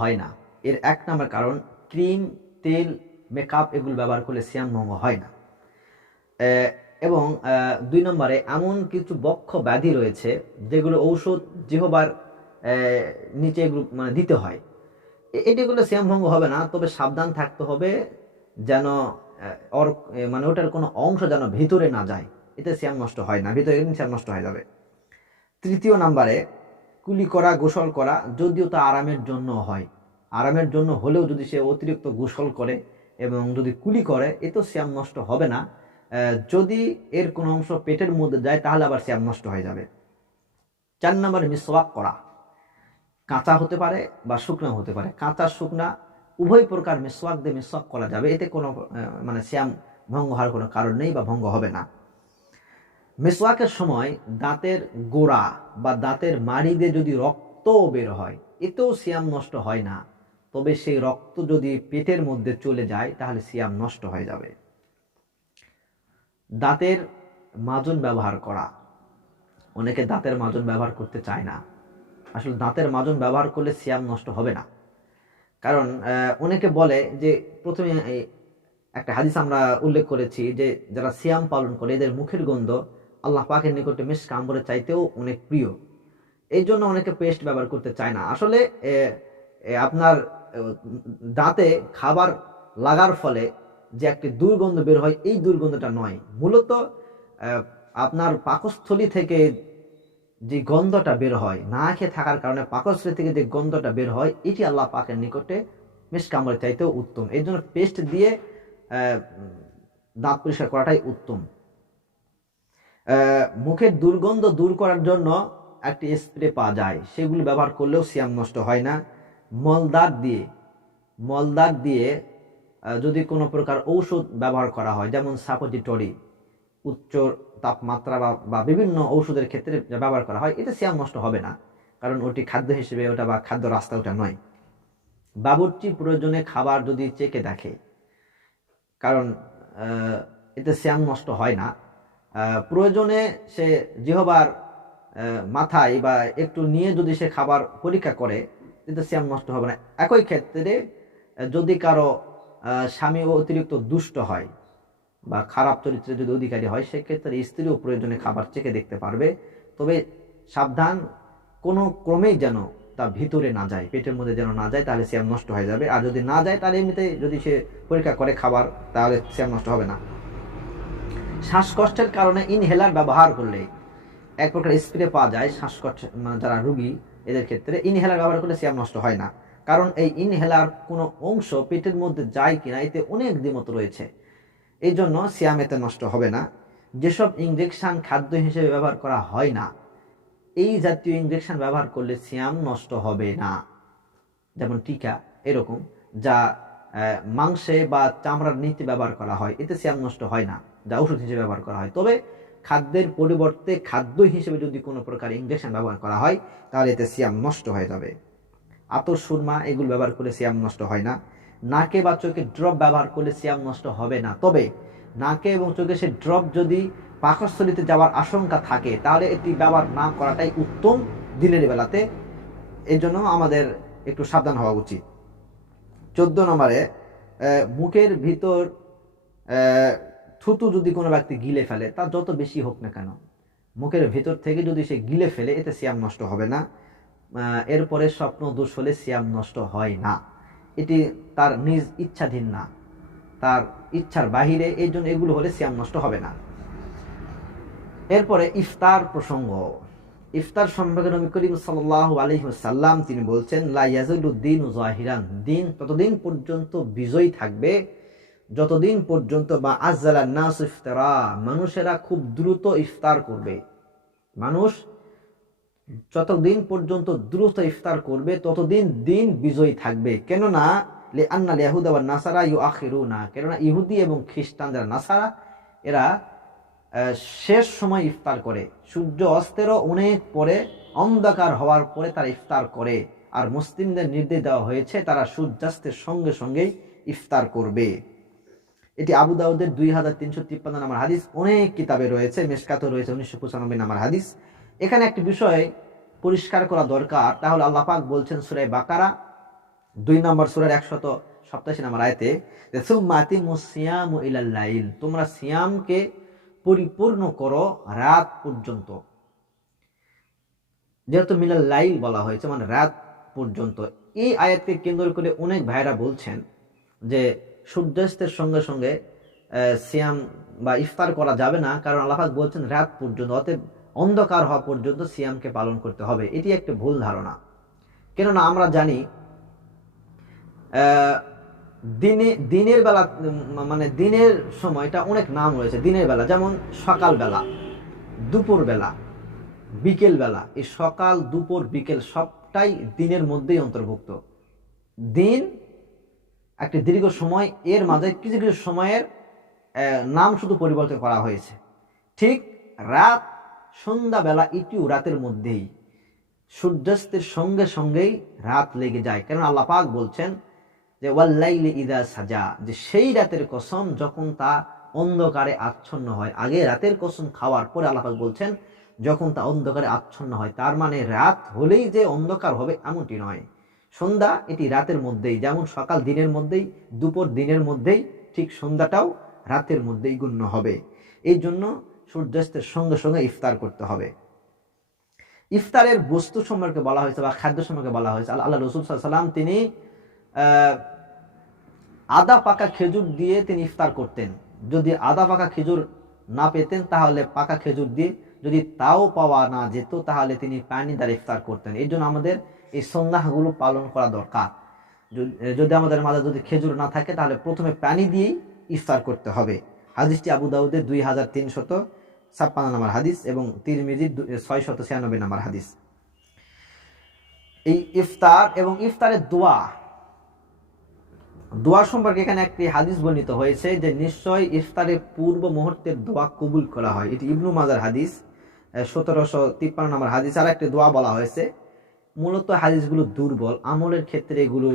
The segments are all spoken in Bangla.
হয় না। এর এক নম্বর কারণ ক্রিম তেল মেকআপ এগুলো ব্যবহার করলে সিয়াম ভঙ্গ হয় না। এবং দুই নম্বরে এমন কিছু বক্ষ ব্যাধি রয়েছে যেগুলো ঔষধ জিহবার আহ, নিচে এগুলো মানে দিতে হয়। এটিগুলো সিয়াম ভঙ্গ হবে না তবে সাবধান থাকতে হবে যেন এ, মানে ওটার কোনো অংশ যেন ভিতরে না যায়। এতে সিয়াম নষ্ট হয় না ভিতরে সিয়াম নষ্ট হয়ে যাবে। তৃতীয় নাম্বারে কুলি করা, গোসল করা, যদিও তা আরামের জন্য হয়। আরামের জন্য হলেও যদি সে অতিরিক্ত গোসল করে এবং যদি কুলি করে, এ তো শ্যাম নষ্ট হবে না। যদি এর কোনো অংশ পেটের মধ্যে যায়, তাহলে আবার শ্যাম নষ্ট হয়ে যাবে। চার নম্বরে মিসওয়াক করা। কাঁচা হতে পারে বা শুকনো হতে পারে। কাঁচা, শুকনা, উভয় প্রকার মিসওয়াক দিয়ে মিসওয়াক করা যাবে। এতে কোনো মানে শ্যাম ভঙ্গ হওয়ার কোনো কারণ নেই বা ভঙ্গ হবে না। মিসওয়াকের সময় দাঁতের গোড়া বা দাঁতের মাড়ি দিয়ে যদি রক্ত বের হয়, এতেও সিয়াম নষ্ট হয় না। তবে সেই রক্ত যদি পেটের মধ্যে চলে যায়, তাহলে সিয়াম নষ্ট হয়ে যাবে। দাঁতের মাজন ব্যবহার করা। অনেকে দাঁতের মাজন ব্যবহার করতে চায় না। আসলে দাঁতের মাজন ব্যবহার করলে সিয়াম নষ্ট হবে না। কারণ অনেকে বলে যে, প্রথমে একটা হাদিস আমরা উল্লেখ করেছি যে, যারা সিয়াম পালন করে, এদের মুখের গন্ধ আল্লাহ পাকের নিকটে মিস কাম্বরের চাইতেও অনেক প্রিয়। এই জন্য অনেকে পেস্ট ব্যবহার করতে চায় না। আসলে আপনার দাঁতে খাবার লাগার ফলে যে একটি দুর্গন্ধ বের হয়, এই দুর্গন্ধটা নয়। মূলত আপনার পাকস্থলী থেকে যে গন্ধটা বের হয়, না খেয়ে থাকার কারণে পাকস্থলী থেকে যে গন্ধটা বের হয়, এটি আল্লাহ পাকের নিকটে মিস কামড়ের চাইতেও উত্তম। এই জন্য পেস্ট দিয়ে দাঁত পরিষ্কার করাটাই উত্তম। মুখের দুর্গন্ধ দূর করার জন্য একটি স্প্রে পাওয়া যায়। সেগুলো ব্যবহার করলেও সিয়াম নষ্ট হয় না। মলদার দিয়ে মলদার দিয়ে যদি কোনো প্রকার ঔষধ ব্যবহার করা হয়, যেমন সাপোজিটরি, উচ্চ তাপমাত্রা বা বিভিন্ন ঔষধের ক্ষেত্রে ব্যবহার করা হয়, এতে সিয়াম নষ্ট হবে না। কারণ ওটি খাদ্য হিসেবে ওটা বা খাদ্য রাস্তা ওটা নয়। বাবুর্চি প্রয়োজনে খাবার যদি চেকে দেখে, কারণ এতে শ্যাম নষ্ট হয় না। প্রয়োজনে সে জিহবার মাথায় বা একটু নিয়ে যদি সে খাবার পরীক্ষা করে, এতে শ্যাম নষ্ট হবে না। একই ক্ষেত্রে, যদি কারও স্বামী অতিরিক্ত দুষ্ট হয় বা খারাপ চরিত্রে যদি অধিকারী হয়, সেক্ষেত্রে স্ত্রীও প্রয়োজনে খাবার চেখে দেখতে পারবে। তবে সাবধান, কোনো ক্রমেই যেন তা ভিতরে না যায়, পেটের মধ্যে যেন না যায়, তাহলে শ্যাম নষ্ট হয়ে যাবে। আর যদি না যায়, তাহলে এমনিতে যদি সে পরীক্ষা করে খাবার, তাহলে শ্যাম নষ্ট হবে না। শ্বাসকষ্টের কারণে ইনহেলার ব্যবহার করলে এক প্রকার স্প্রে পাওয়া যায় শ্বাসকষ্ট মানে যারা রুগী, এদের ক্ষেত্রে ইনহেলার ব্যবহার করলে শ্যাম নষ্ট হয় না। কারণ এই ইনহেলার কোনো অংশ পেটের মধ্যে যায় কিনা, এতে অনেক দ্বিমত রয়েছে। এই জন্য সিয়াম এতে নষ্ট হবে না। যেসব ইঞ্জেকশন খাদ্য হিসেবে ব্যবহার করা হয় না, এই জাতীয় ইঞ্জেকশন ব্যবহার করলে সিয়াম নষ্ট হবে না। যেমন টিকা, এরকম, যা মাংসে বা চামড়ার নিচে ব্যবহার করা হয়, এতে সিয়াম নষ্ট হয় না। যা ওষুধ হিসেবে ব্যবহার করা হয়। তবে খাদ্যের পরিবর্তে খাদ্য হিসেবে যদি কোনো প্রকার ইঞ্জেকশন ব্যবহার করা হয়, তাহলে এতে সিয়াম নষ্ট হয়ে যাবে। আতর, সুরমা এগুলো ব্যবহার করলে সিয়াম নষ্ট হয় না। নাকে বা চোখে ড্রপ ব্যবহার করলে সিয়াম নষ্ট হবে না। তবে নাকে এবং চোখে সে ড্রপ যদি পাকস্থলিতে যাওয়ার আশঙ্কা থাকে, তাহলে এটি ব্যবহার না করাটাই উত্তম দিনের বেলাতে। এই জন্য আমাদের একটু সাবধান হওয়া উচিত। চোদ্দ নম্বরে মুখের ভিতর থুতু যদি কোনো ব্যক্তি গিলে ফেলে, তা যত বেশি হোক না কেন, মুখের ভেতর থেকে যদি সে গিলে ফেলে, এতে সিয়াম নষ্ট হবে না। এরপরে স্বপ্ন দোষ হলে সিয়াম নষ্ট হয় না। এটি তার নিজ ইচ্ছাধীন না। তার ইচ্ছার বাহিরে এই জন্য এগুলো হলে সিয়াম নষ্ট হবে না। এরপরে ইফতার প্রসঙ্গ। ইফতার সম্পর্কে নবী করিম সাল্লাহ আলহিসাল্লাম তিনি বলছেন লাইয়াজুদ্দিন জাহিরান। দিন ততদিন পর্যন্ত বিজয়ী থাকবে। যতদিন পর্যন্ত বা আজালা নাস ইফতারা, মানুষেরা খুব দ্রুত ইফতার করবে। মানুষ যতদিন পর্যন্ত দ্রুত ইফতার করবে, ততদিন দিন বিজয়ী থাকবে। কেননা আন্না ইয়াহুদা বা নাসারা ইউ আখিরু না কেননা ইহুদি এবং খ্রিস্টান যারা নাসারা, এরা শেষ সময় ইফতার করে। সূর্য অস্তেরও অনেক পরে, অন্ধকার হওয়ার পরে তারা ইফতার করে। আর মুসলিমদের নির্দেশ দেওয়া হয়েছে, তারা সূর্যাস্তের সঙ্গে সঙ্গেই ইফতার করবে। এটি আবু দাউদের দুই হাজার তিনশো তিপ্পান্ন নাম্বার হাদিস। অনেক কিতাবে রয়েছে, মেশকাতও রয়েছে, উনিশশো পঁচানব্বই নাম্বার হাদিস। এখানে একটি বিষয় পরিষ্কার করা দরকার তাহলে আল্লাহ পাক বলছেন সুরাই বাকারা, দুই নম্বর সুরের একশত সপ্তাশি নম্বর আয়তে সুম্মাতি মুসিয়াম ইলাল্লাইল তোমরা সিয়ামকে পরিপূর্ণ করো রাত পর্যন্ত। যেহেতু মিলাল লাইল বলা হয়েছে মানে রাত পর্যন্ত। এই আয়াতকে কেন্দ্র করে অনেক ভাইরা বলছেন যে সূর্যাস্তের সঙ্গে সঙ্গে সিয়াম বা ইফতার করা যাবে না, কারণ আল্লাহাক বলছেন, রাত পর্যন্ত, অতএব অন্ধকার হওয়া পর্যন্ত সিয়ামকে পালন করতে হবে। এটি একটি ভুল ধারণা। কেননা আমরা জানি দিনে, দিনের বেলা মানে দিনের সময়টা অনেক নাম রয়েছে। দিনের বেলা, যেমন সকালবেলা দুপুরবেলা বিকেল বেলা। এই সকাল, দুপুর, বিকেল সবটাই দিনের মধ্যেই অন্তর্ভুক্ত। দিন একটি দীর্ঘ সময়, এর মাঝে কিছু কিছু সময়ের নাম শুধু পরিবর্তন করা হয়েছে। ঠিক রাত সন্ধ্যাবেলা এটিও রাতের মধ্যেই। সূর্যাস্তের সঙ্গে সঙ্গেই রাত লেগে যায়। কারণ আল্লাহ পাক বলছেন যে, ওয়াল্লাইলি ইদা সাজা যে সেই রাতের কসম যখন তা অন্ধকারে আচ্ছন্ন হয়। আগে রাতের কসম খাওয়ার পরে আল্লাহ পাক বলছেন, যখন তা অন্ধকারে আচ্ছন্ন হয়, তার মানে রাত হলেই যে অন্ধকার হবে এমনটি নয়। সন্ধ্যা এটি রাতের মধ্যেই, যেমন সকাল দিনের মধ্যেই, দুপুর দিনের মধ্যেই, ঠিক সন্ধ্যাটাও রাতের মধ্যেই গণ্য হবে। এই জন্য সূর্যাস্তের সঙ্গে সঙ্গে ইফতার করতে হবে। ইফতারের বস্তু সম্পর্কে বলা হয়েছে বা খাদ্য সম্পর্কে বলা হয়েছে। আল্লাহ রসুল সাল্লাম তিনি আদা, পাকা খেজুর দিয়ে তিনি ইফতার করতেন। যদি আদা, পাকা খেজুর না পেতেন, তাহলে পাকা খেজুর দিয়ে যদি তাও পাওয়া না যেত, তাহলে তিনি পানি দ্বারা ইফতার করতেন। এই জন্য আমাদের এই সন্ন্যাহগুলো পালন করা দরকার। যদি- যদি আমাদের মাঝে যদি খেজুর না থাকে, তাহলে প্রথমে পানি দিয়েই ইফতার করতে হবে। হাদিসটি আবু দাউদের দুই হাজার তিনশত ছাপ্পান্ন নম্বর হাদিস এবং তিরমিজির ছয় শত ছিয়ানব্বই নম্বর হাদিস। এই ইফতার এবং ইফতারের দোয়া দোয়া সম্পর্কে এখানে একটি হাদিস বর্ণিত হয়েছে যে নিশ্চয় ইফতারের পূর্ব মুহূর্তের দোয়া কবুল করা হয়। এটি ইবনু মাজার হাদিস সতেরোশো তিপ্পান্ন নম্বর হাদিস। আর একটি দোয়া বলা হয়েছে মূলত হাদিসগুলো দুর্বল, আমলের ক্ষেত্রে এগুলো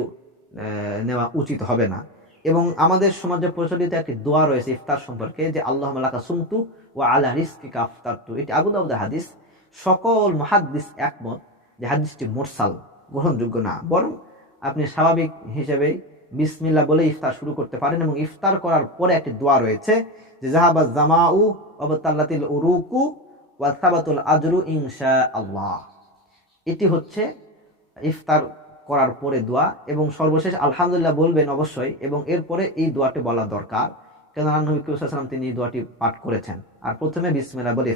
নেওয়া উচিত হবে না। এবং আমাদের সমাজে প্রচলিত একটি দোয়া রয়েছে ইফতার সম্পর্কে যে আল্লাহ মালাকা সুমতু ও আলা রিস্কিকা আফতারতু। এটি আবু দাউদের হাদিস। সকল মহাদ্দিস একমত যে, হাদিসটি মোরসাল, গ্রহণযোগ্য না। বরং আপনি স্বাভাবিক হিসেবে বিসমিল্লা বলে ইফতার শুরু করতে পারেন এবং ইফতার করার পরে একটি দোয়া রয়েছে যে জাহাবা জামাউ অবতাল্লাতিল উরুকু ওয়াসাবাতুল আজরু ইনশা আল্লাহ এটি হচ্ছে ইফতার করার পরে দোয়া এবং সর্বশেষ আলহামদুলিল্লাহ বলবেন অবশ্যই এবং এরপরে এই দোয়াটি বলা দরকার। কেন নবী তিনি এই দোয়াটি পাঠ করেছেন। আর প্রথমে বিসমিল্লা বলে